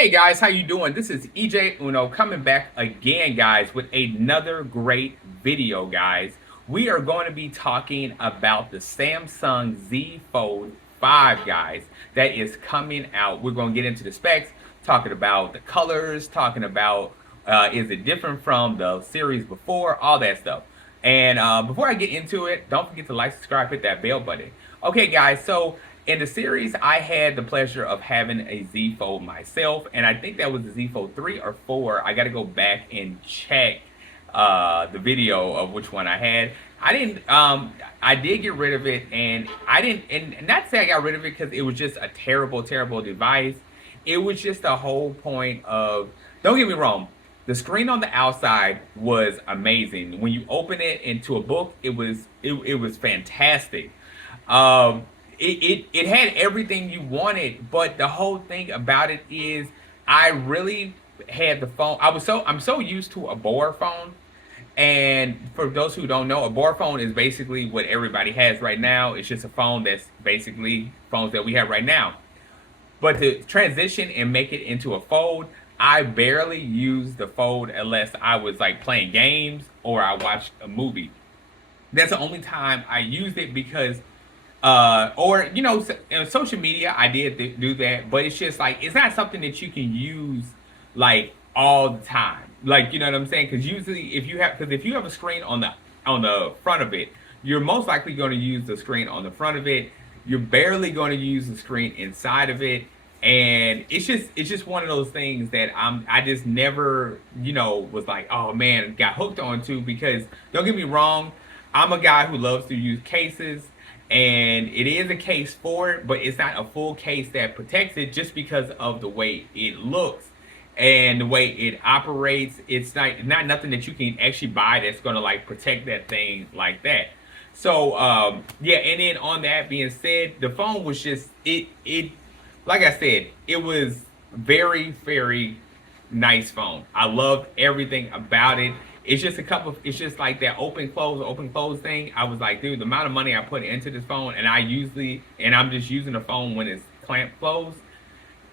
Hey guys, how you doing? This is EJ Uno coming back again, guys, with another great video, guys. We are going to be talking about the Samsung Z Fold 5, guys, that is coming out. We're going to get into the specs, talking about the colors, talking about is it different from the series before, all that stuff. And before I get into it, don't forget to like, subscribe, hit that bell button. Okay, guys, so in the series, I had the pleasure of having a Z Fold myself, and I think that was the Z Fold 3 or 4. I got to go back and check the video of which one I had. I did get rid of it, and I didn't, and not to say I got rid of it because it was just a terrible, terrible device. It was just the whole point of, don't get me wrong, the screen on the outside was amazing. When you open it into a book, it was fantastic. Um, it had everything you wanted, but the whole thing about it is I really had the phone. I'm so used to a board phone. And for those who don't know, a board phone is basically what everybody has right now. It's just a phone that's basically phones that we have right now. But to transition and make it into a fold, I barely used the fold unless I was like playing games or I watched a movie. That's the only time I used it because or social media I did do that, but it's just like it's not something that you can use like all the time, like, you know what I'm saying? Because usually if you have a screen on the front of it, you're most likely going to use the screen on the front of it. You're barely going to use the screen inside of it, and it's just one of those things that I just never was like, oh man, got hooked onto. Because don't get me wrong, I'm a guy who loves to use cases, and it is a case for it, but it's not a full case that protects it just because of the way it looks and the way it operates. It's not nothing that you can actually buy that's gonna like protect that thing like that. So yeah, and then on that being said, the phone was just it like I said, it was very, very nice phone. I loved everything about it. It's just like that open close thing. I was like, dude, the amount of money I put into this phone, and I'm just using the phone when it's clamped closed.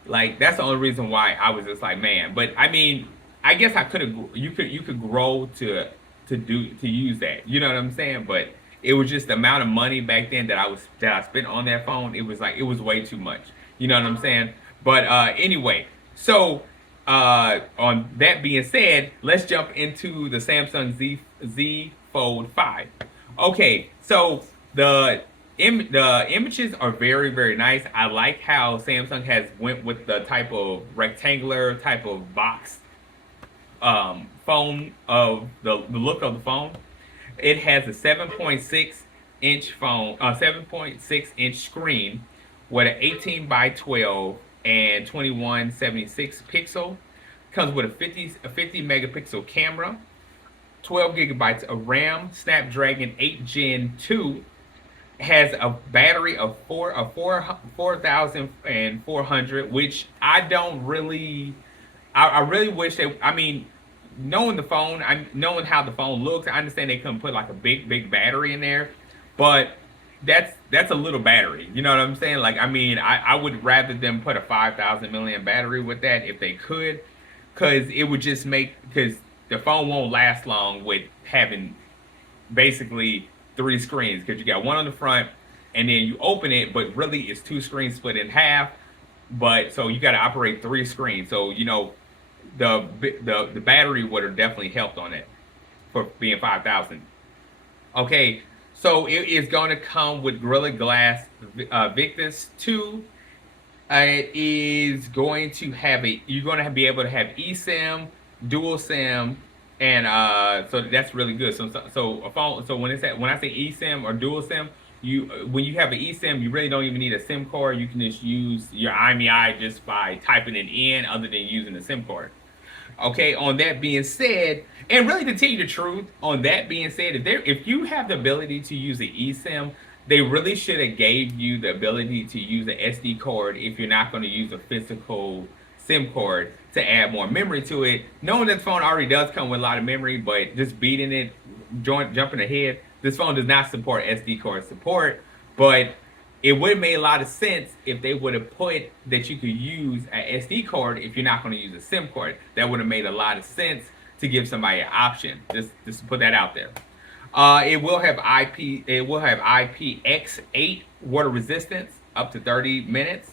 Like, that's the only reason why I was just like, man. But I mean, I guess you could grow to use that. You know what I'm saying? But it was just the amount of money back then that I spent on that phone. It was like, it was way too much. You know what I'm saying? But anyway, so on that being said, let's jump into the Samsung Z Fold 5. Okay, so the images are very, very nice. I like how Samsung has went with the type of rectangular type of box phone of the look of the phone. It has a 7.6 inch screen with an 18 by 12 and 2176 pixel. Comes with a 50 megapixel camera, 12 gigabytes of RAM, Snapdragon 8 Gen 2. Has a battery of 4,400, which I don't really. I really wish that. I mean, knowing how the phone looks, I understand they couldn't put like a big battery in there, but that's a little battery. You know what I'm saying? Like, I mean, I would rather them put a 5,000 milliamp battery with that if they could, because it would just because the phone won't last long with having basically three screens, because you got one on the front and then you open it, but really it's two screens split in half. But so you got to operate three screens. So the battery would have definitely helped on it for being 5,000. Okay, so it is going to come with Gorilla Glass Victus 2. It is going to have you're going to be able to have eSIM, dual SIM, and so that's really good. So a phone. So when I say eSIM or dual SIM, when you have an eSIM, you really don't even need a SIM card. You can just use your IMEI just by typing it in, other than using the SIM card. Okay. On that being said, and really to tell you the truth, on that being said, if you have the ability to use an eSIM, they really should have gave you the ability to use an SD card if you're not going to use a physical SIM card to add more memory to it. Knowing that the phone already does come with a lot of memory, but just beating it, jumping ahead, this phone does not support SD card support. But it would have made a lot of sense if they would have put that you could use an SD card if you're not going to use a SIM card. That would have made a lot of sense to give somebody an option. Just to put that out there. It will have IPX8 water resistance up to 30 minutes.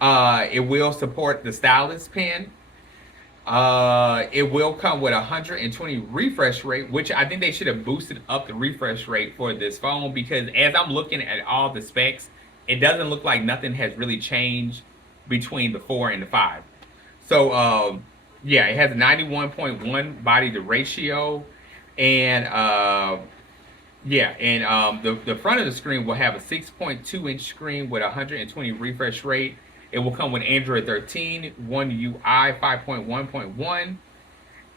It will support the stylus pen. It will come with 120 refresh rate, which I think they should have boosted up the refresh rate for this phone, because as I'm looking at all the specs, it doesn't look like nothing has really changed between the 4 and the 5. So yeah, it has a 91.1 body to ratio, and the front of the screen will have a 6.2 inch screen with 120 refresh rate. It will come with Android 13, One UI 5.1.1,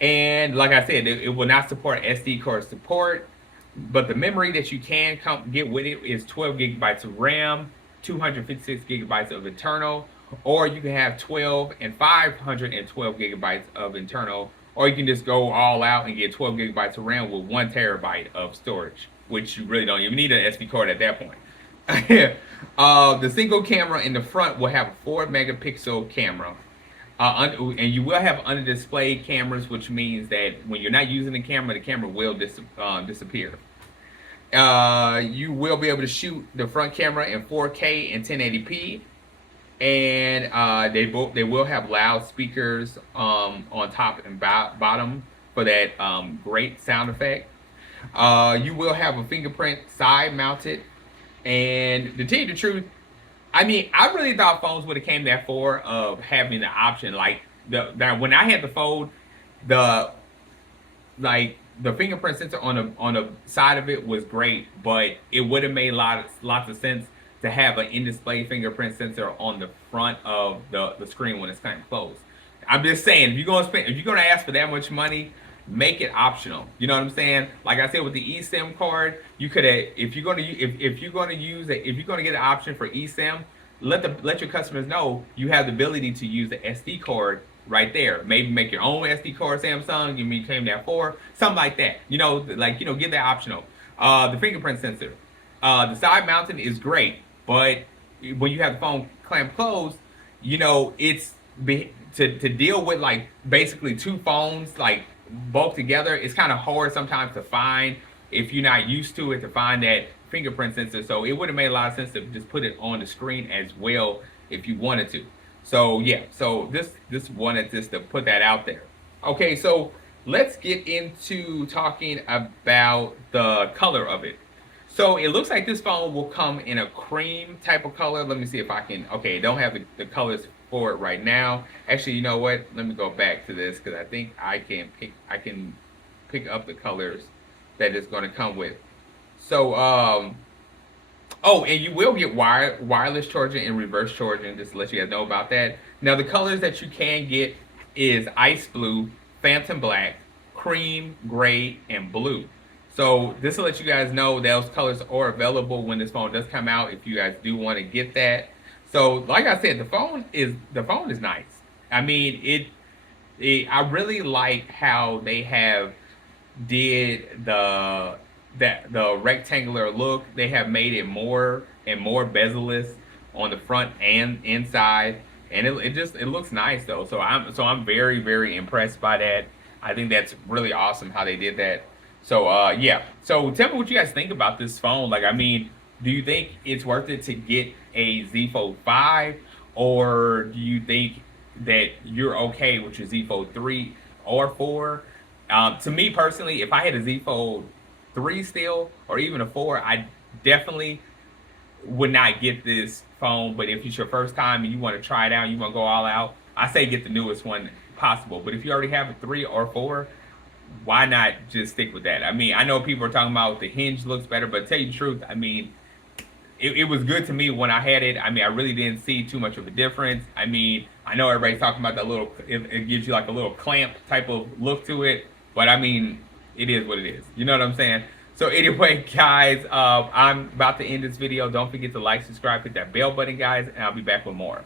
and like I said, it will not support SD card support, but the memory that you can get with it is 12 gigabytes of RAM, 256 gigabytes of internal, or you can have 12 and 512 gigabytes of internal, or you can just go all out and get 12 gigabytes of RAM with 1 terabyte of storage, which you really don't even need an SD card at that point. The single camera in the front will have a 4 megapixel camera, and you will have under display cameras, which means that when you're not using the camera will disappear. You will be able to shoot the front camera in 4K and 1080p, and they will have loudspeakers on top and bottom for that great sound effect. You will have a fingerprint side mounted. And to tell you the truth, I mean, I really thought phones would have came that far of having the option. Like when I had the Fold, the fingerprint sensor on the side of it was great, but it would have made lots of sense to have an in-display fingerprint sensor on the front of the screen when it's kind of closed. I'm just saying, if you're gonna ask for that much money, make it optional. You know what I'm saying? Like I said, with the eSIM card, you could have, if you're gonna get an option for eSIM, let your customers know you have the ability to use the SD card right there. Maybe make your own SD card, Samsung. You became that for something like that. Get that optional. The fingerprint sensor, the side mounting is great, but when you have the phone clamped closed, it's to deal with like basically two phones like both together. It's kind of hard sometimes to find, if you're not used to it, to find that fingerprint sensor. So it would have made a lot of sense to just put it on the screen as well if you wanted to. So yeah, so this wanted just to put that out there. Okay, so let's get into talking about the color of it. So it looks like this phone will come in a cream type of color. Let me see if I can, okay, don't have the colors for it right now. Actually, you know what? Let me go back to this because I think I can pick up the colors that it's going to come with. So, oh, and you will get wireless charging and reverse charging, just to let you guys know about that. Now, the colors that you can get is ice blue, phantom black, cream, gray, and blue. So this will let you guys know those colors are available when this phone does come out, if you guys do want to get that. So like I said, the phone is nice. I mean, I really like how they have did the rectangular look. They have made it more and more bezel-less on the front and inside, and it looks nice though. So I'm very, very impressed by that. I think that's really awesome how they did that. So yeah. So tell me what you guys think about this phone. Like, I mean, do you think it's worth it to get a Z Fold 5, or do you think that you're okay with your Z Fold 3 or 4? To me personally, if I had a Z Fold 3 still, or even a 4, I definitely would not get this phone. But if it's your first time and you want to try it out, you want to go all out, I say get the newest one possible. But if you already have a 3 or 4, why not just stick with that? I mean, I know people are talking about the hinge looks better, but to tell you the truth, I mean, it was good to me when I had it. I mean, I really didn't see too much of a difference. I mean, I know everybody's talking about that little, it gives you like a little clamp type of look to it, but I mean, it is what it is. You know what I'm saying? So anyway, guys, I'm about to end this video. Don't forget to like, subscribe, hit that bell button, guys, and I'll be back with more.